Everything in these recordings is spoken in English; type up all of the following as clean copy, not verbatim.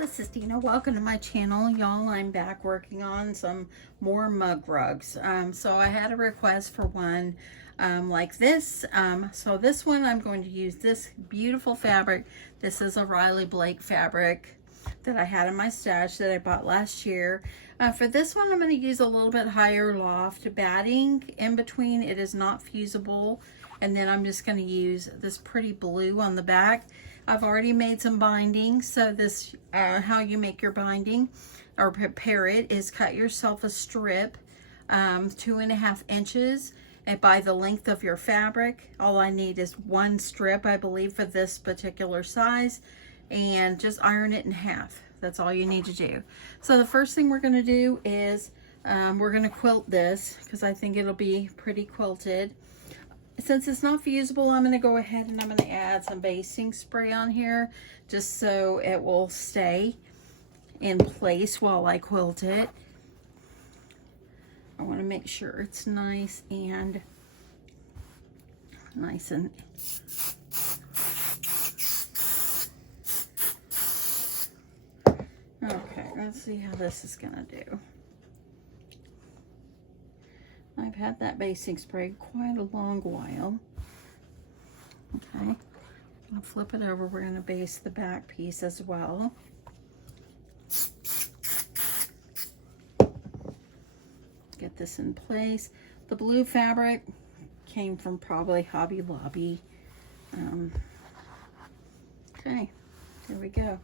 this is Deanna. Welcome to my channel, y'all. I'm back working on some more mug rugs. So I had a request for one like this. So this one, I'm going to use this beautiful fabric. This is a Riley Blake fabric that I had in my stash that I bought last year. For this one, I'm going to use a little bit higher loft batting in between. It is not fusible. And then I'm just going to use this pretty blue on the back. I've already made some binding, so this how you make your binding or prepare it is cut yourself a strip 2.5 inches and by the length of your fabric. All I need is one strip, I believe, for this particular size, and just iron it in half. That's all you need to do. So the first thing we're going to do is we're going to quilt this because I think it'll be pretty quilted. Since it's not fusible, I'm going to go ahead and I'm going to add some basting spray on here just so it will stay in place while I quilt it. I want to make sure it's nice and okay, let's see how this is going to do. I've had that basting spray quite a long while. Okay, I'll flip it over. We're going to base the back piece as well. Get this in place. The blue fabric came from probably Hobby Lobby. Okay, here we go.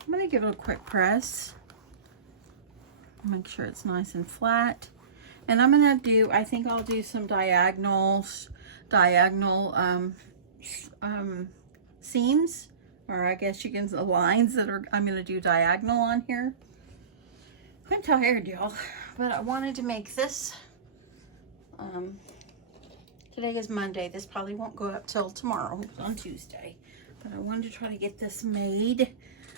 I'm going to give it a quick press. Make sure it's nice and flat. And I'm gonna do, I think I'll do some diagonal seams, or I guess you can, the lines that are, I'm gonna do diagonal on here. I'm tired, y'all, but I wanted to make this, today is Monday. This probably won't go up till tomorrow on Tuesday, but I wanted to try to get this made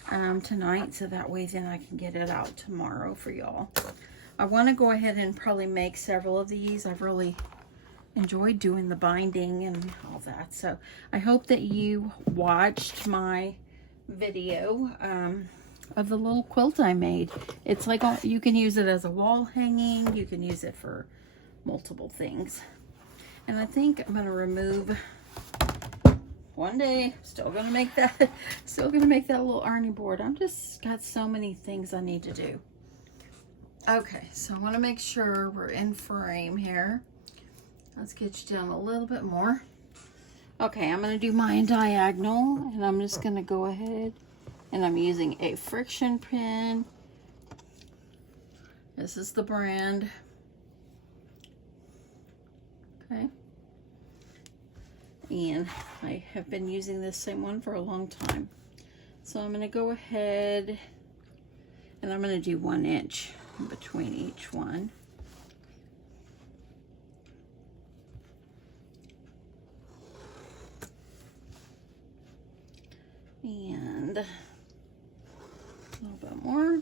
tonight, so that way then I can get it out tomorrow for y'all. I want to go ahead and probably make several of these. I've really enjoyed doing the binding and all that. So I hope that you watched my video of the little quilt I made. It's like, you can use it as a wall hanging. You can use it for multiple things. And I think I'm going to remove, one day, still going to make that little Arnie board. I'm just got so many things I need to do. Okay, so I want to make sure we're in frame here. Let's get you down a little bit more. Okay, I'm going to do mine diagonal, and I'm just going to go ahead and I'm using a friction pin. This is the brand. Okay. And I have been using this same one for a long time. So I'm going to go ahead and I'm going to do 1 inch in between each one. And a little bit more.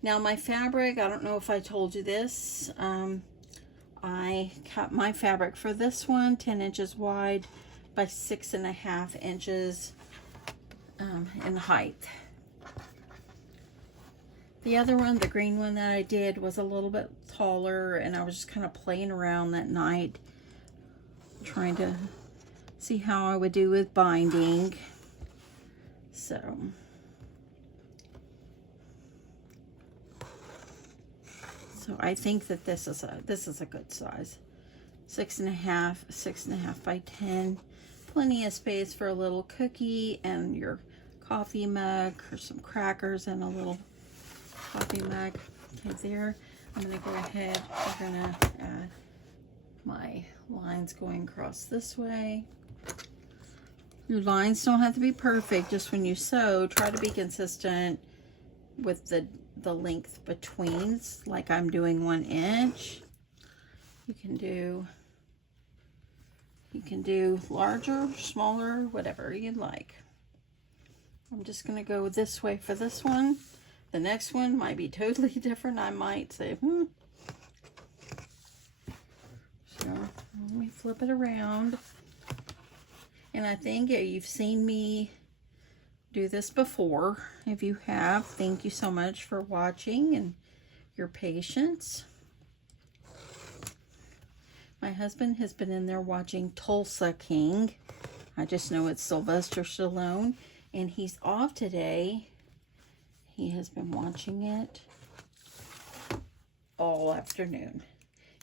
Now my fabric, I don't know if I told you this, I cut my fabric for this one 10 inches wide by 6.5 inches in height. The other one, the green one that I did, was a little bit taller, and I was just kind of playing around that night, trying to see how I would do with binding. So I think that this is a good size. 6.5 by 10. Plenty of space for a little cookie and your coffee mug or some crackers and a little coffee mug. Okay, there. I'm going to go ahead. We're going to add my lines going across this way. Your lines don't have to be perfect. Just when you sew, try to be consistent with the length between. Like I'm doing 1 inch. You can do larger, smaller, whatever you'd like. I'm just going to go this way for this one. The next one might be totally different. I might say, So let me flip it around. And I think you've seen me do this before. If you have, thank you so much for watching and your patience. My husband has been in there watching Tulsa King. I just know it's Sylvester Stallone, and he's off today. He has been watching it all afternoon.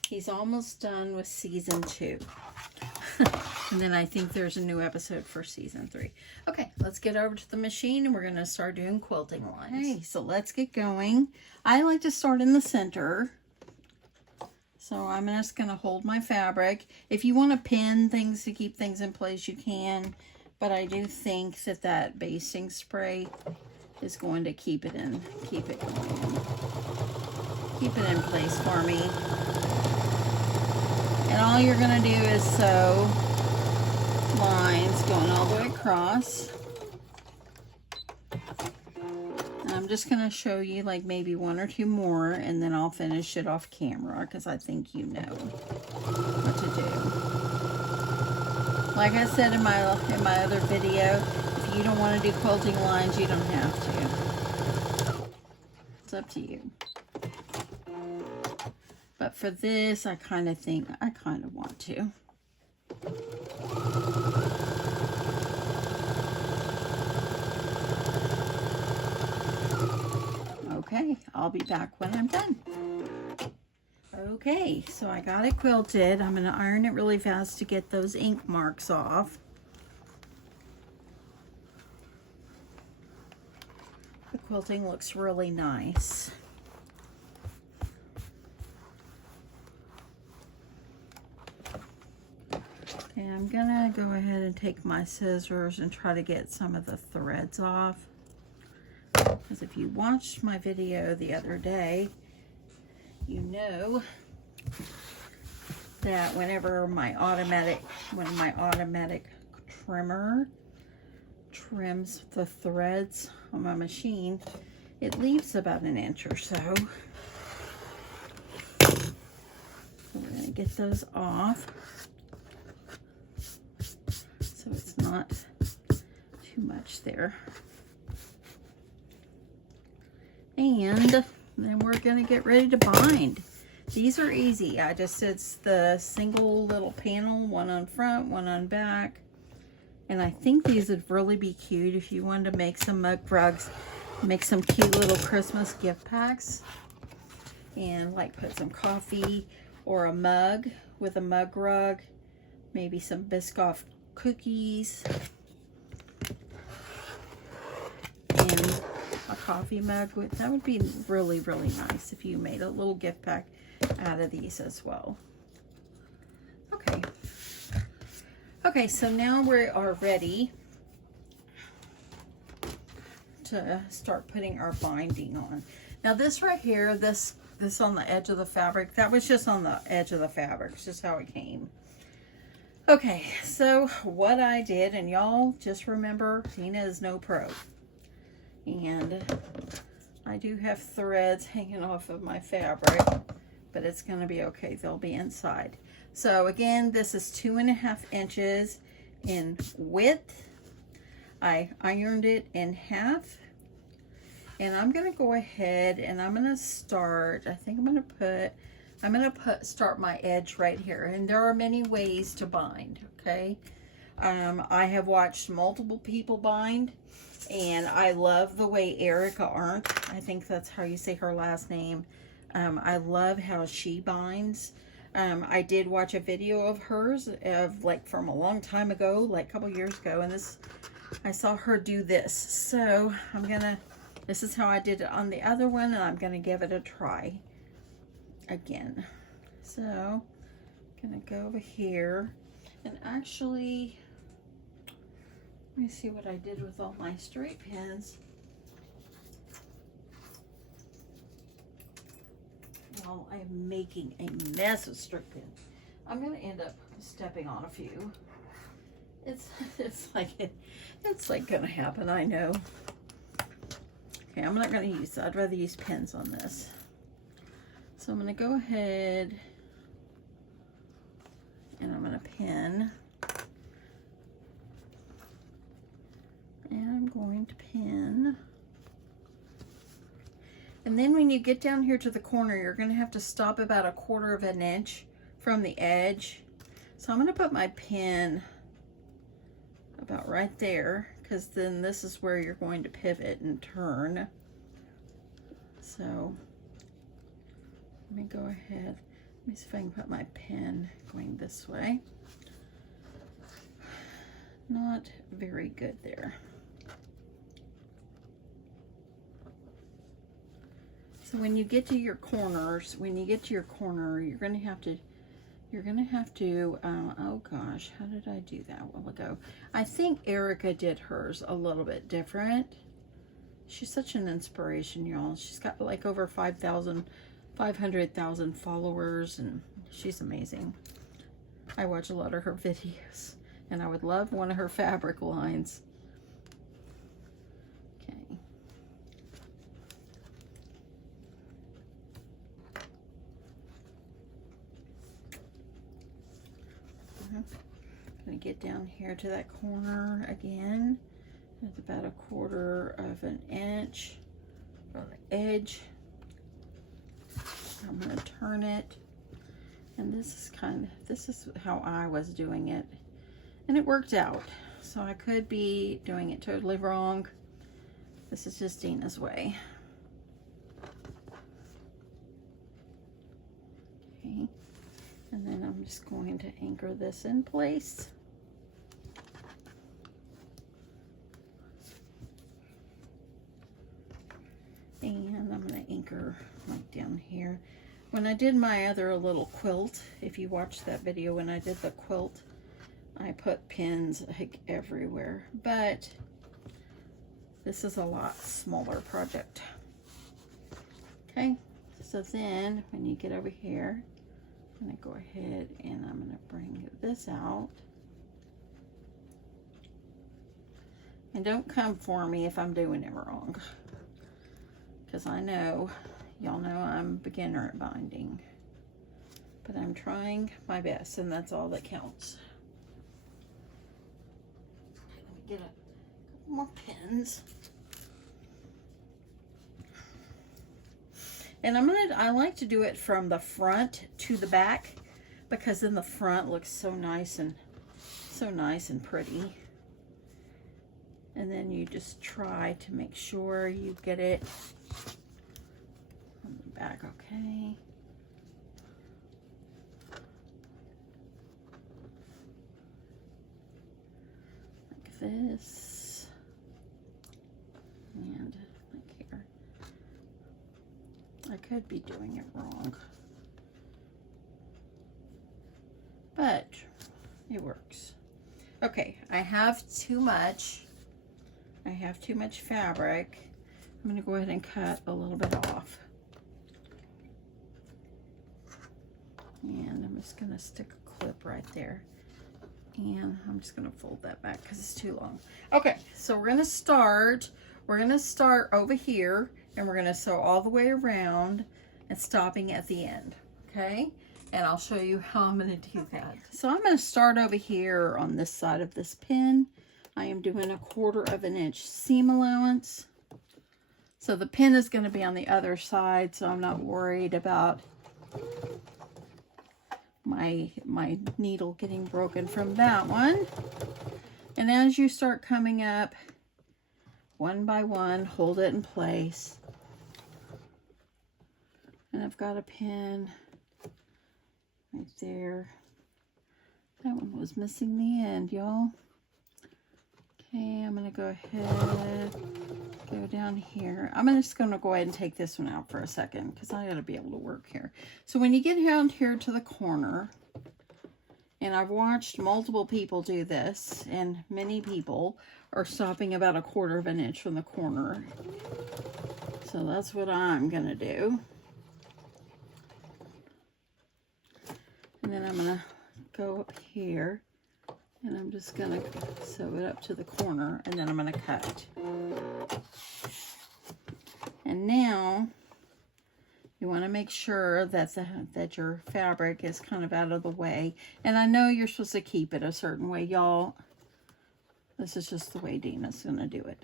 He's almost done with season 2. And then I think there's a new episode for season 3. Okay, let's get over to the machine and we're going to start doing quilting lines. Okay, so let's get going. I like to start in the center. So I'm just going to hold my fabric. If you want to pin things to keep things in place, you can. But I do think that that basting spray is going to keep it in place for me. And all you're going to do is sew lines going all the way across. And I'm just going to show you like maybe 1 or 2 more, and then I'll finish it off camera because I think you know what to do. Like I said in my other video, if you don't want to do quilting lines, you don't have to. It's up to you. But for this, I kind of think I kind of want to. Okay, I'll be back when I'm done. Okay, so I got it quilted. I'm going to iron it really fast to get those ink marks off. The quilting looks really nice. And I'm gonna go ahead and take my scissors and try to get some of the threads off. Because if you watched my video the other day, you know that when my automatic trimmer trims the threads on my machine, it leaves about 1 inch or so. So we're gonna get those off, so it's not too much there. And then we're going to get ready to bind. These are easy. It's the single little panel, one on front, one on back. And I think these would really be cute if you wanted to make some mug rugs, make some cute little Christmas gift packs. And like put some coffee or a mug with a mug rug, maybe some Biscoff cookies, and a coffee mug. That would be really, really nice if you made a little gift pack out of these as well. Okay, so now we are ready to start putting our binding on. Now this right here, this on the edge of the fabric, that was just on the edge of the fabric. It's just how it came. Okay, so what I did, and y'all just remember, Deanna is no pro. And I do have threads hanging off of my fabric, but it's going to be okay. They'll be inside. So again, this is 2.5 inches in width. I ironed it in half. And I'm going to go ahead and I'm going to start, I think I'm going to start my edge right here. And there are many ways to bind, okay? I have watched multiple people bind, and I love the way Erica Arndt, I think that's how you say her last name. I love how she binds. I did watch a video of hers from a long time ago, like a couple years ago, and I saw her do this. So this is how I did it on the other one, and I'm gonna give it a try again. So I'm gonna go over here, and actually, let me see what I did with all my straight pins. While I'm making a mess of straight pins, I'm gonna end up stepping on a few. It's like gonna happen, I know. Okay, I'm not gonna use, I'd rather use pins on this. So I'm gonna go ahead and I'm gonna pin. And I'm going to pin. And then when you get down here to the corner, you're going to have to stop about 1/4 of an inch from the edge. So I'm going to put my pin about right there, because then this is where you're going to pivot and turn. So let me go ahead. Let me see if I can put my pin going this way. Not very good there. So when you get to your corners, you're going to have to, oh gosh, how did I do that a while ago? I think Erica did hers a little bit different. She's such an inspiration, y'all. She's got like over 500,000 followers, and she's amazing. I watch a lot of her videos, and I would love one of her fabric lines. Okay. I'm gonna get down here to that corner again. It's about 1/4 of an inch from the edge. I'm gonna turn it, and this is how I was doing it, and it worked out. So I could be doing it totally wrong. This is just Deanna's way. Okay, and then I'm just going to anchor this in place. And I'm going to anchor like down here. When I did my other little quilt, if you watched that video when I did the quilt, I put pins like everywhere. But this is a lot smaller project. Okay, so then when you get over here, I'm going to go ahead and I'm going to bring this out. And don't come for me if I'm doing it wrong, because I know, y'all know I'm beginner at binding, but I'm trying my best, and that's all that counts. Okay, let me get a couple more pins. And I like to do it from the front to the back, because then the front looks so nice and pretty. And then you just try to make sure you get it on the back, okay? Like this. And like here. I could be doing it wrong, but it works. Okay, I have too much fabric. I'm going to go ahead and cut a little bit off. And I'm just going to stick a clip right there. And I'm just going to fold that back because it's too long. Okay, so we're going to start over here, and we're going to sew all the way around and stopping at the end. Okay, and I'll show you how I'm going to do that. So I'm going to start over here on this side of this pin. I am doing 1/4 of an inch seam allowance. So the pin is going to be on the other side, so I'm not worried about my needle getting broken from that one. And as you start coming up one by one, hold it in place. And I've got a pin right there. That one was missing the end, y'all. Okay, I'm going to go ahead, go down here. I'm just going to go ahead and take this one out for a second, because I got to be able to work here. So when you get down here to the corner, and I've watched multiple people do this, and many people are stopping about 1/4 of an inch from the corner. So that's what I'm going to do. And then I'm going to go up here. And I'm just going to sew it up to the corner, and then I'm going to cut. And now you want to make sure that your fabric is kind of out of the way. And I know you're supposed to keep it a certain way, y'all. This is just the way Deanna's going to do it.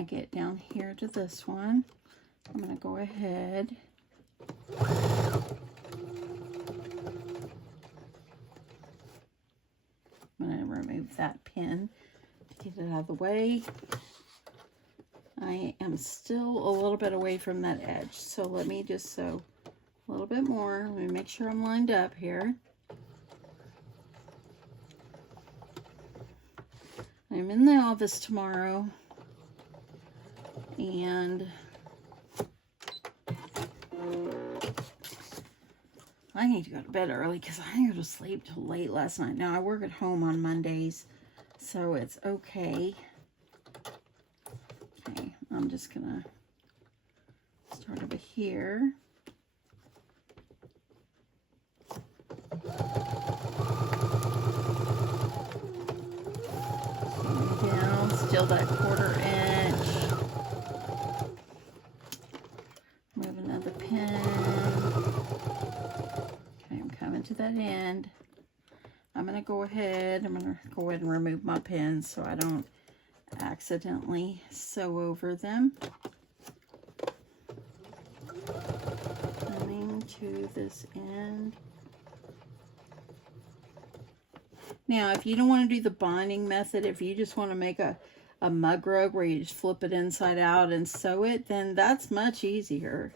I get down here to this one, I'm going to go ahead I'm going to remove that pin to get it out of the way. I am still a little bit away from that edge, so let me just sew a little bit more. Let me make sure I'm lined up here. I'm in the office tomorrow, and I need to go to bed early because I didn't go to sleep till late last night. Now, I work at home on Mondays, so it's okay. Okay, I'm just gonna start over here. Down, still that 1/4 inch. Move another pin. Okay, I'm coming to that end. I'm gonna go ahead and remove my pins so I don't accidentally sew over them. Coming to this end. Now, if you don't want to do the binding method, if you just want to make a mug rug where you just flip it inside out and sew it, then that's much easier.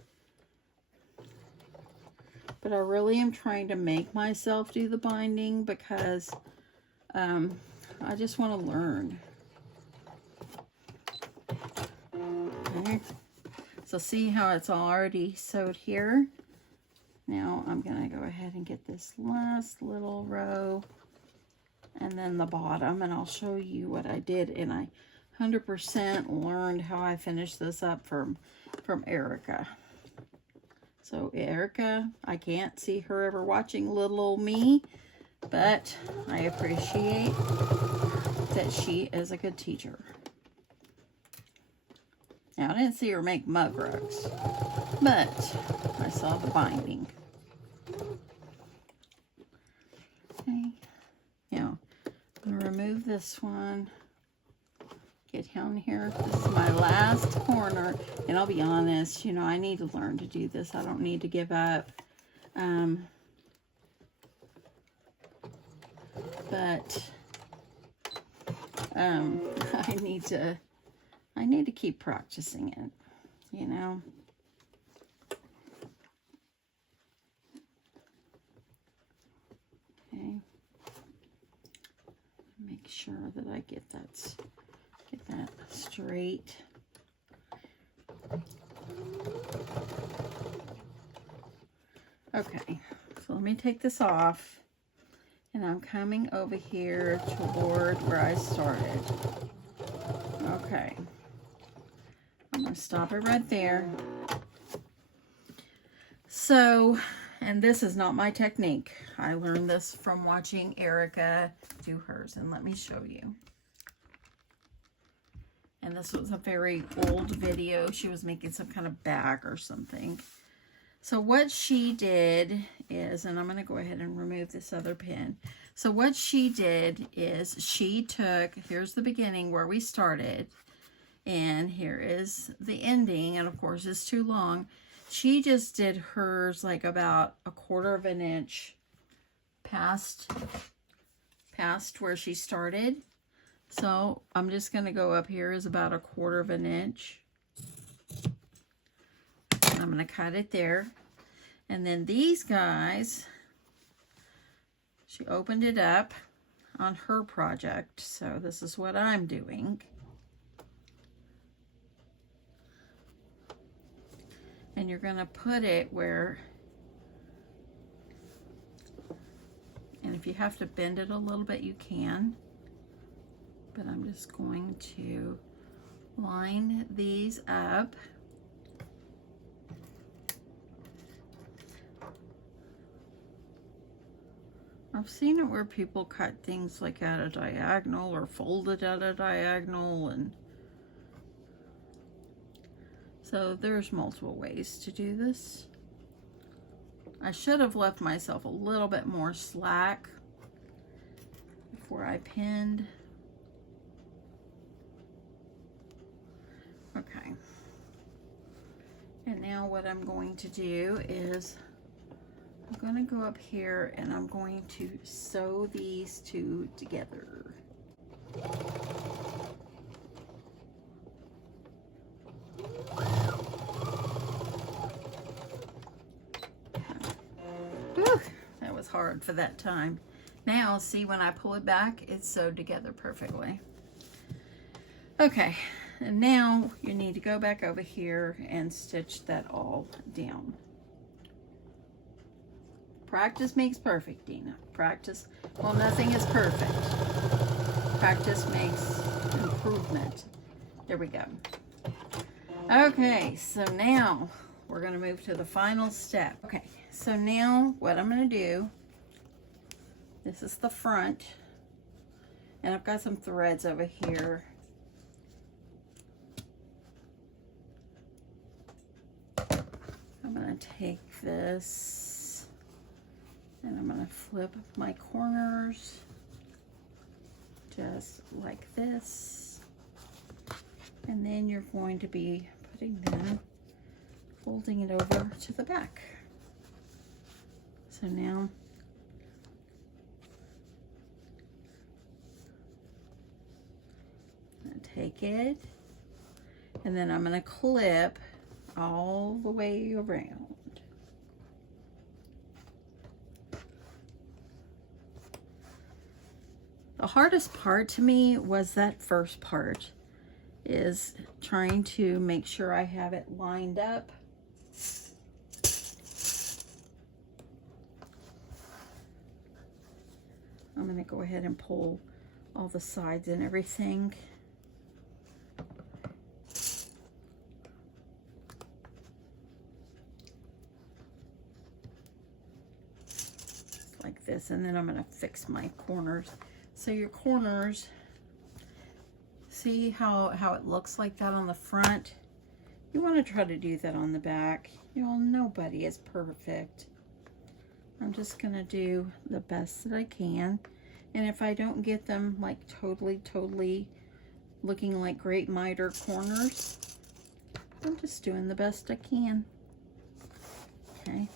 But I really am trying to make myself do the binding because I just want to learn. Okay. So see how it's already sewed here? Now I'm going to go ahead and get this last little row and then the bottom, and I'll show you what I did. And I 100% learned how I finished this up from Erica. So Erica, I can't see her ever watching little old me, but I appreciate that she is a good teacher. Now, I didn't see her make mug rugs, but I saw the binding. Okay. Now, I'm going to remove this one. Get down here. This is my last corner. And I'll be honest, you know, I need to learn to do this. I don't need to give up. But I need to keep practicing it, you know. Okay. Make sure that I get that straight. Okay, so let me take this off, and I'm coming over here toward where I started. Okay, I'm going to stop it right there. So, and this is not my technique. I learned this from watching Erica do hers, and let me show you. And this was a very old video. She was making some kind of bag or something. So what she did is, and I'm going to go ahead and remove this other pin. So what she did is she took, here's the beginning where we started, and here is the ending, and of course it's too long. She just did hers like about 1/4 inch past where she started. So I'm just going to go up here is about 1/4 inch. I'm going to cut it there. And then these guys, she opened it up on her project. So this is what I'm doing. And you're going to put it where, and if you have to bend it a little bit, you can. But I'm just going to line these up. I've seen it where people cut things like at a diagonal or fold it at a diagonal, and so there's multiple ways to do this. I should have left myself a little bit more slack before I pinned. Okay. And now what I'm going to do is I'm going to go up here and I'm going to sew these two together. Whew, that was hard for that time. Now, see, when I pull it back, it's sewed together perfectly. Okay, and now you need to go back over here and stitch that all down. Practice makes perfect, Deanna. Practice, well, nothing is perfect. Practice makes improvement. There we go. Okay, so now we're going to move to the final step. Okay, so now what I'm going to do, this is the front, and I've got some threads over here. I'm going to take this and I'm going to flip my corners just like this, and then you're going to be putting them, folding it over to the back. So now I'm going to take it and then I'm going to clip all the way around. The hardest part to me was that first part, is trying to make sure I have it lined up. I'm going to go ahead and pull all the sides and everything. Like this, and then I'm going to fix my corners. So your corners, see how it looks like that on the front? You want to try to do that on the back. You know, nobody is perfect. I'm just going to do the best that I can. And if I don't get them like totally looking like great miter corners, I'm just doing the best I can. Okay.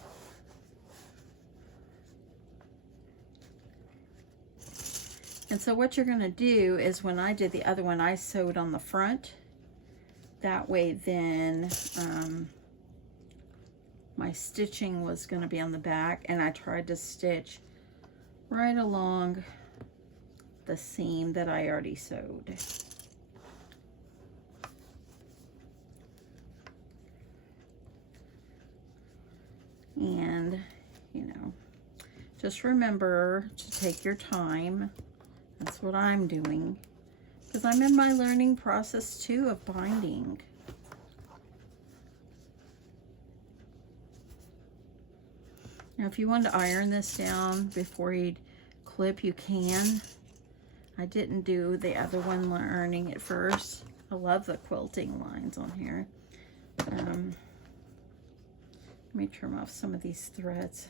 And so what you're going to do is, when I did the other one, I sewed on the front. That way then my stitching was going to be on the back, and I tried to stitch right along the seam that I already sewed. And, you know, just remember to take your time. That's what I'm doing, because I'm in my learning process too of binding. Now, if you want to iron this down before you clip, you can. I didn't do the other one learning it first. I love the quilting lines on here. Let me trim off some of these threads.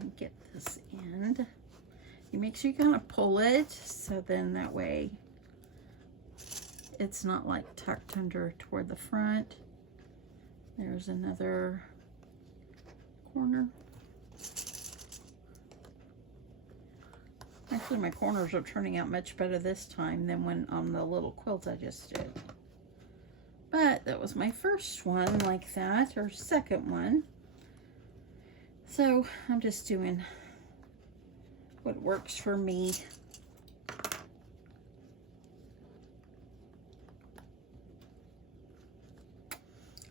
And get this end. You make sure you kind of pull it, so then that way it's not like tucked under toward the front. There's another corner. Actually, my corners are turning out much better this time than when on the little quilts I just did. But that was my first one like that, or second one. So I'm just doing what works for me.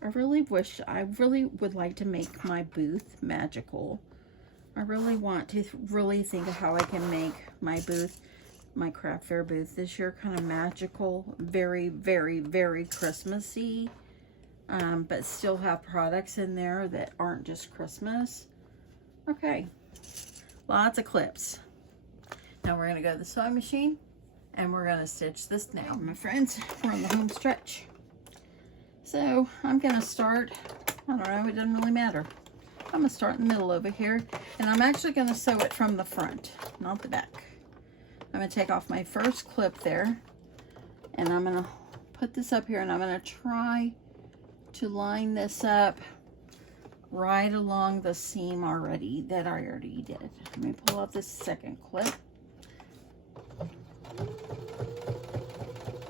I really would like to make my booth magical. I really want to really think of how I can make my booth, my craft fair booth this year, kind of magical, very, very, very Christmassy, but still have products in there that aren't just Christmas. Okay, lots of clips. Now we're going to go to the sewing machine and we're going to stitch this now. My friends, we're on the home stretch. So I'm going to start, I don't know, it doesn't really matter. I'm going to start in the middle over here, and I'm actually going to sew it from the front, not the back. I'm going to take off my first clip there, and I'm going to put this up here, and I'm going to try to line this up right along the seam already that I already did. Let me pull out this second clip.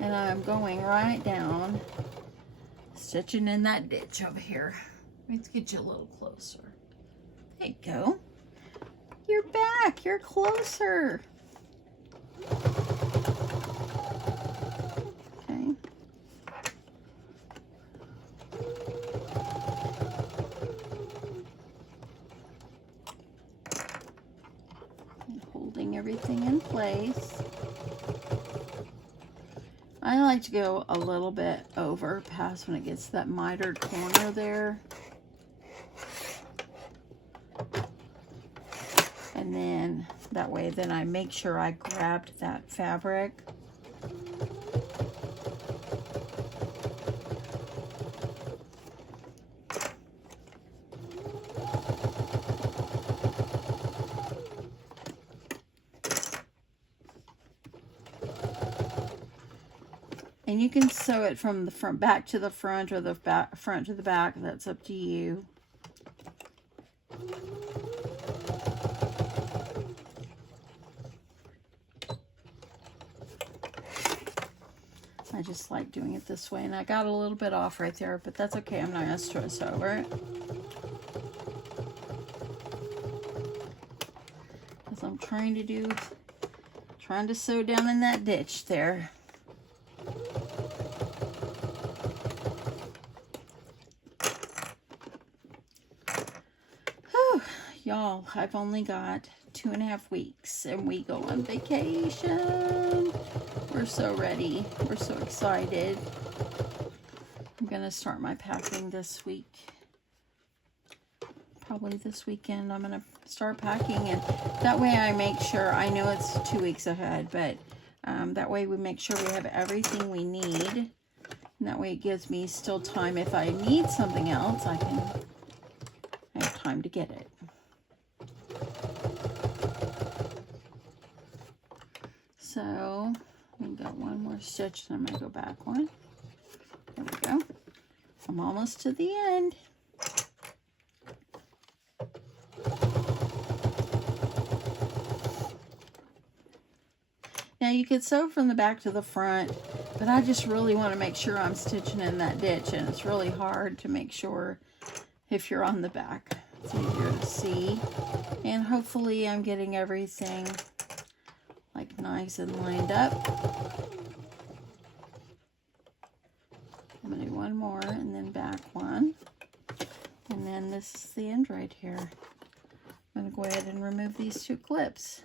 And I'm going right down, stitching in that ditch over here. Let's get you a little closer. There you go. You're back. You're closer. Okay. And holding everything in place. I like to go a little bit over past when it gets to that mitered corner there. And then that way then I make sure I grabbed that fabric. And you can sew it from the front back to the front or the back front to the back. That's up to you. I just like doing it this way, and I got a little bit off right there, but that's okay. I'm not going to stress over it. As I'm trying to sew down in that ditch there. Whew, y'all, I've only got 2.5 weeks, and we go on vacation. We're so ready. We're so excited. I'm going to start my packing this week. Probably this weekend I'm going to start packing, and that way I make sure, I know it's 2 weeks ahead, but that way we make sure we have everything we need. And that way it gives me still time. If I need something else, I have time to get it. So we got one more stitch, and I'm going to go back one. There we go. I'm almost to the end. Now you could sew from the back to the front, but I just really want to make sure I'm stitching in that ditch, and it's really hard to make sure if you're on the back. It's easier to see, and hopefully I'm getting everything like nice and lined up. I'm going to do one more and then back one. And then this is the end right here. I'm going to go ahead and remove these 2 clips.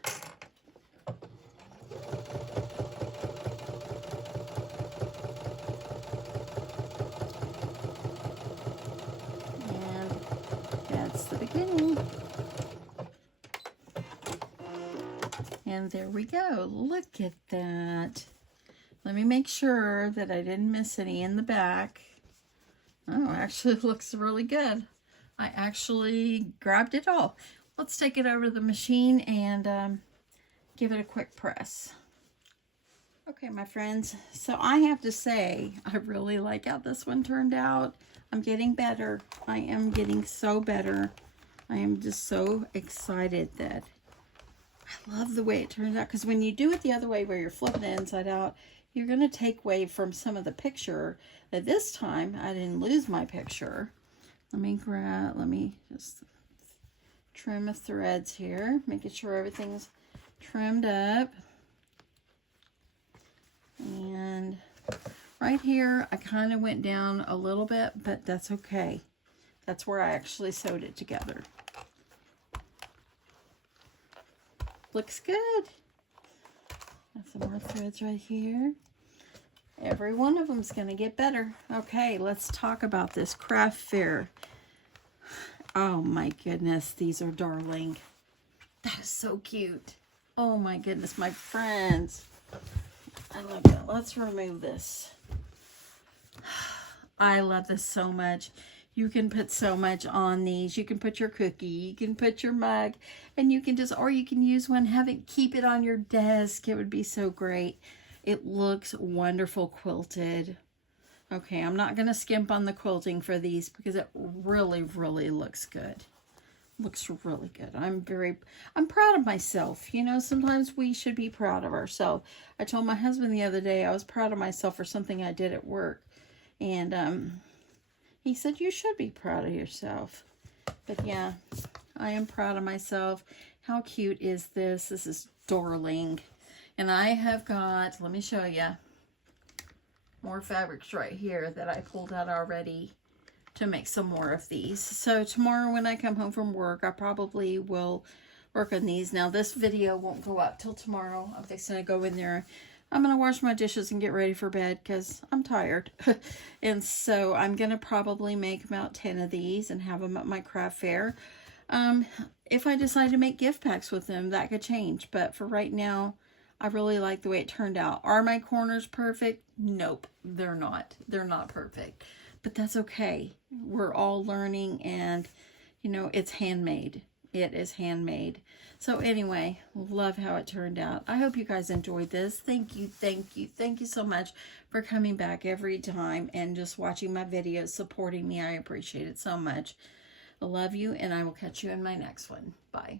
And that's the beginning. And there we go. Look at that. Let me make sure that I didn't miss any in the back. Oh, actually it looks really good. I actually grabbed it all. Let's take it over to the machine and give it a quick press. Okay, my friends. So I have to say, I really like how this one turned out. I'm getting better. I am getting so better. I am just so excited that I love the way it turns out, because when you do it the other way where you're flipping it inside out, you're going to take away from some of the picture. At this time, I didn't lose my picture. Let me just trim the threads here, making sure everything's trimmed up. And right here, I kind of went down a little bit, but that's okay. That's where I actually sewed it together. Looks good. Got some more threads right here. Every one of them's going to get better. Okay, let's talk about this craft fair. Oh my goodness, these are darling. That is so cute. Oh my goodness, my friends. I love that. Let's remove this. I love this so much. You can put so much on these. You can put your cookie, you can put your mug, and you can just, or you can use one, have it, keep it on your desk. It would be so great. It looks wonderful quilted. Okay, I'm not going to skimp on the quilting for these because it really, really looks good. Looks really good. I'm proud of myself. You know, sometimes we should be proud of ourselves. I told my husband the other day I was proud of myself for something I did at work. And he said, you should be proud of yourself. But yeah, I am proud of myself. How cute is this? This is darling. And I have got, let me show you, more fabrics right here that I pulled out already to make some more of these. So tomorrow when I come home from work, I probably will work on these. Now this video won't go up till tomorrow. I'm fixing to go in there. I'm going to wash my dishes and get ready for bed because I'm tired. And so I'm going to probably make about 10 of these and have them at my craft fair. If I decide to make gift packs with them, that could change. But for right now, I really like the way it turned out. Are my corners perfect? Nope, they're not. They're not perfect. But that's okay. We're all learning, and, you know, it's handmade. It is handmade. So anyway, love how it turned out. I hope you guys enjoyed this. Thank you, thank you, thank you so much for coming back every time and just watching my videos, supporting me. I appreciate it so much. I love you, and I will catch you in my next one. Bye.